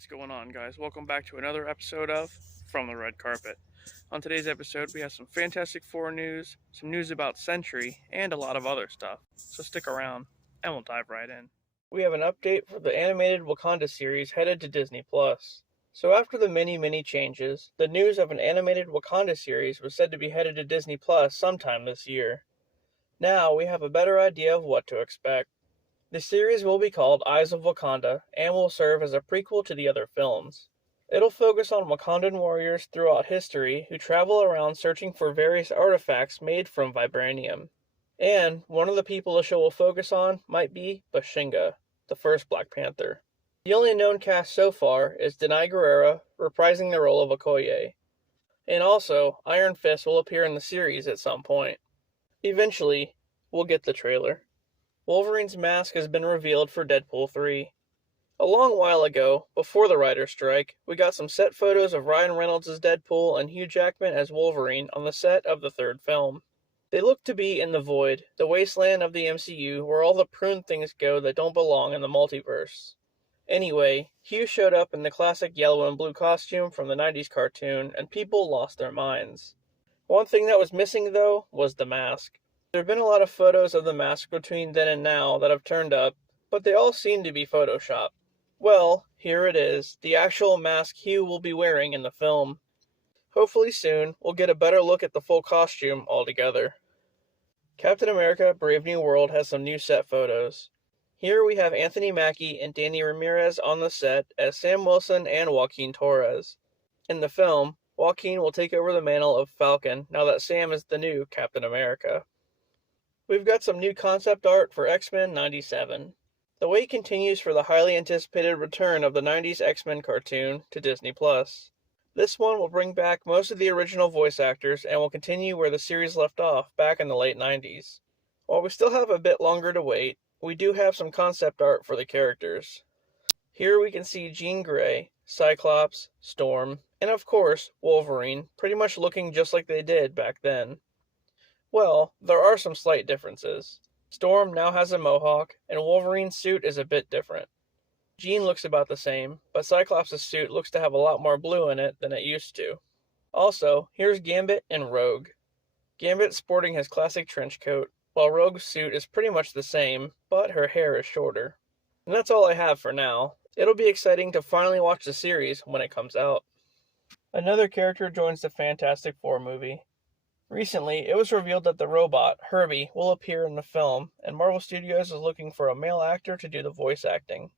What's going on, guys? Welcome back to another episode of From the Red Carpet. On today's episode, we have some Fantastic Four news, some news about Sentry, and a lot of other stuff. So stick around, and we'll dive right in. We have an update for the animated Wakanda series headed to Disney+. So after the many changes, the news of an animated Wakanda series was said to be headed to Disney+ sometime this year. Now we have a better idea of what to expect. The series will be called Eyes of Wakanda and will serve as a prequel to the other films. It'll focus on Wakandan warriors throughout history who travel around searching for various artifacts made from vibranium. And one of the people the show will focus on might be Bashinga, the first Black Panther. The only known cast so far is Denai Guerrera reprising the role of Okoye. And also, Iron Fist will appear in the series at some point. Eventually, we'll get the trailer. Wolverine's mask has been revealed for Deadpool 3. A long while ago, before the writer's strike, we got some set photos of Ryan Reynolds as Deadpool and Hugh Jackman as Wolverine on the set of the third film. They look to be in the void, the wasteland of the MCU where all the pruned things go that don't belong in the multiverse. Anyway, Hugh showed up in the classic yellow and blue costume from the 90s cartoon, and people lost their minds. One thing that was missing, though, was the mask. There have been a lot of photos of the mask between then and now that have turned up, but they all seem to be photoshopped. Well, here it is, the actual mask Hugh will be wearing in the film. Hopefully soon, we'll get a better look at the full costume altogether. Captain America Brave New World has some new set photos. Here we have Anthony Mackie and Danny Ramirez on the set as Sam Wilson and Joaquin Torres. In the film, Joaquin will take over the mantle of Falcon now that Sam is the new Captain America. We've got some new concept art for X-Men 97. The wait continues for the highly anticipated return of the 90s X-Men cartoon to Disney+. This one will bring back most of the original voice actors and will continue where the series left off back in the late 90s. While we still have a bit longer to wait, we do have some concept art for the characters. Here we can see Jean Grey, Cyclops, Storm, and of course, Wolverine, pretty much looking just like they did back then. Well, there are some slight differences. Storm now has a mohawk, and Wolverine's suit is a bit different. Jean looks about the same, but Cyclops' suit looks to have a lot more blue in it than it used to. Also, here's Gambit and Rogue. Gambit sporting his classic trench coat, while Rogue's suit is pretty much the same, but her hair is shorter. And that's all I have for now. It'll be exciting to finally watch the series when it comes out. Another character joins the Fantastic Four movie. Recently, it was revealed that the robot, Herbie, will appear in the film, and Marvel Studios is looking for a male actor to do the voice acting.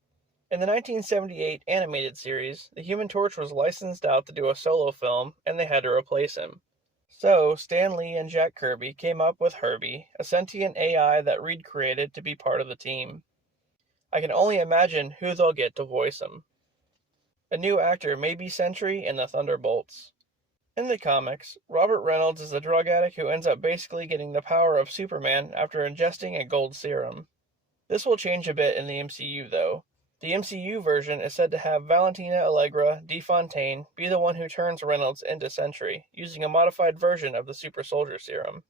In the 1978 animated series, the Human Torch was licensed out to do a solo film, and they had to replace him. So, Stan Lee and Jack Kirby came up with Herbie, a sentient AI that Reed created to be part of the team. I can only imagine who they'll get to voice him. A new actor may be Sentry in the Thunderbolts. In the comics, Robert Reynolds is a drug addict who ends up basically getting the power of Superman after ingesting a gold serum. This will change a bit in the MCU, though. The MCU version is said to have Valentina Allegra DeFontaine be the one who turns Reynolds into Sentry, using a modified version of the super soldier serum.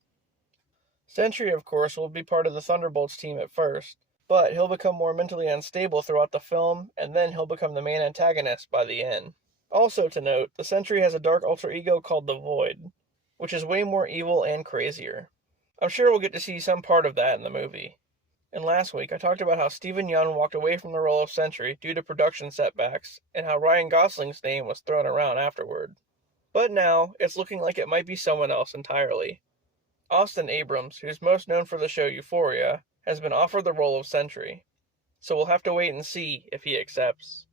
Sentry, of course, will be part of the Thunderbolts team at first, but he'll become more mentally unstable throughout the film, and then he'll become the main antagonist by the end. Also to note, the Sentry has a dark alter ego called the Void, which is way more evil and crazier. I'm sure we'll get to see some part of that in the movie. And last week, I talked about how Stephen Yeun walked away from the role of Sentry due to production setbacks, and how Ryan Gosling's name was thrown around afterward. But now, it's looking like it might be someone else entirely. Austin Abrams, who's most known for the show Euphoria, has been offered the role of Sentry, so we'll have to wait and see if he accepts.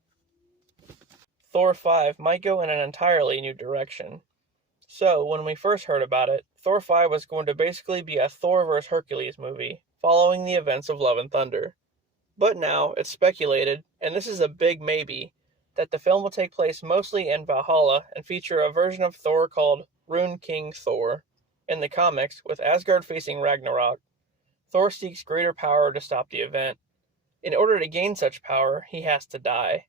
Thor 5 might go in an entirely new direction. So, when we first heard about it, Thor 5 was going to basically be a Thor vs. Hercules movie, following the events of Love and Thunder. But now, it's speculated, and this is a big maybe, that the film will take place mostly in Valhalla and feature a version of Thor called Rune King Thor. In the comics, with Asgard facing Ragnarok, Thor seeks greater power to stop the event. In order to gain such power, he has to die.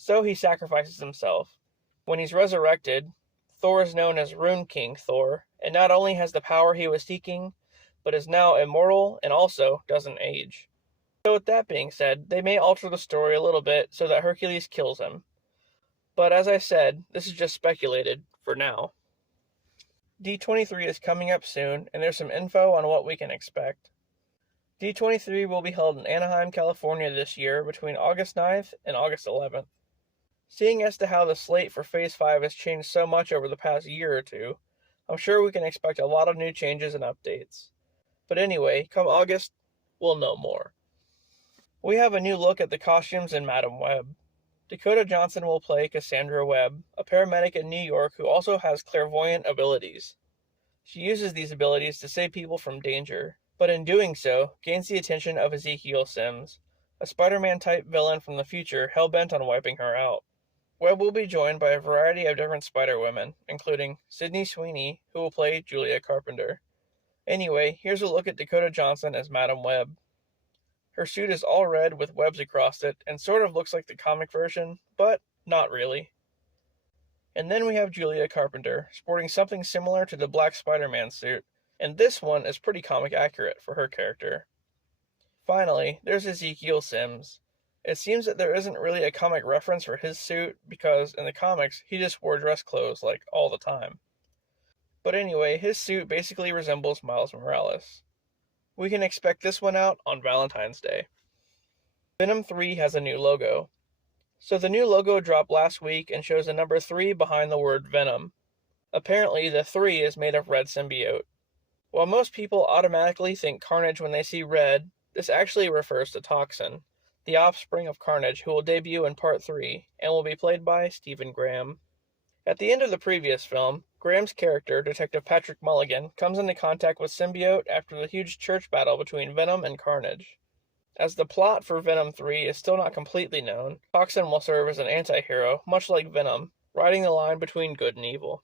So he sacrifices himself. When he's resurrected, Thor is known as Rune King Thor, and not only has the power he was seeking, but is now immortal and also doesn't age. So with that being said, they may alter the story a little bit so that Hercules kills him. But as I said, this is just speculated for now. D23 is coming up soon, and there's some info on what we can expect. D23 will be held in Anaheim, California this year between August 9th and August 11th. Seeing as to how the slate for Phase 5 has changed so much over the past year or two, I'm sure we can expect a lot of new changes and updates. But anyway, come August, we'll know more. We have a new look at the costumes in Madam Web. Dakota Johnson will play Cassandra Webb, a paramedic in New York who also has clairvoyant abilities. She uses these abilities to save people from danger, but in doing so, gains the attention of Ezekiel Sims, a Spider-Man-type villain from the future hell-bent on wiping her out. Webb will be joined by a variety of different Spider-Women, including Sydney Sweeney, who will play Julia Carpenter. Anyway, here's a look at Dakota Johnson as Madam Web. Her suit is all red with webs across it, and sort of looks like the comic version, but not really. And then we have Julia Carpenter, sporting something similar to the Black Spider-Man suit, and this one is pretty comic accurate for her character. Finally, there's Ezekiel Sims. It seems that there isn't really a comic reference for his suit, because in the comics, he just wore dress clothes like all the time. But anyway, his suit basically resembles Miles Morales. We can expect this one out on Valentine's Day. Venom 3 has a new logo. So the new logo dropped last week and shows the number 3 behind the word Venom. Apparently, the 3 is made of red symbiote. While most people automatically think Carnage when they see red, this actually refers to Toxin, the offspring of Carnage, who will debut in Part 3, and will be played by Stephen Graham. At the end of the previous film, Graham's character, Detective Patrick Mulligan, comes into contact with Symbiote after the huge church battle between Venom and Carnage. As the plot for Venom 3 is still not completely known, Toxin will serve as an anti-hero, much like Venom, riding the line between good and evil.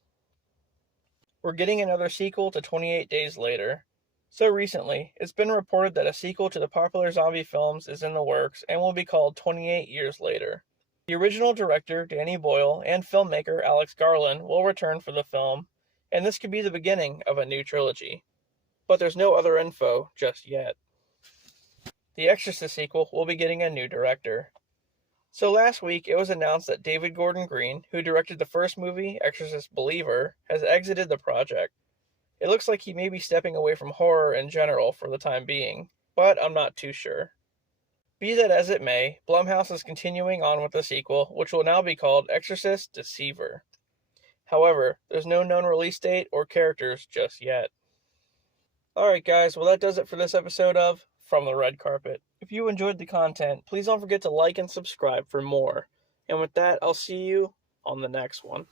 We're getting another sequel to 28 Days Later. So recently, it's been reported that a sequel to the popular zombie films is in the works and will be called 28 Years Later. The original director, Danny Boyle, and filmmaker Alex Garland will return for the film, and this could be the beginning of a new trilogy. But there's no other info just yet. The Exorcist sequel will be getting a new director. So last week, it was announced that David Gordon Green, who directed the first movie, Exorcist Believer, has exited the project. It looks like he may be stepping away from horror in general for the time being, but I'm not too sure. Be that as it may, Blumhouse is continuing on with the sequel, which will now be called Exorcist Deceiver. However, there's no known release date or characters just yet. Alright guys, well that does it for this episode of From the Red Carpet. If you enjoyed the content, please don't forget to like and subscribe for more. And with that, I'll see you on the next one.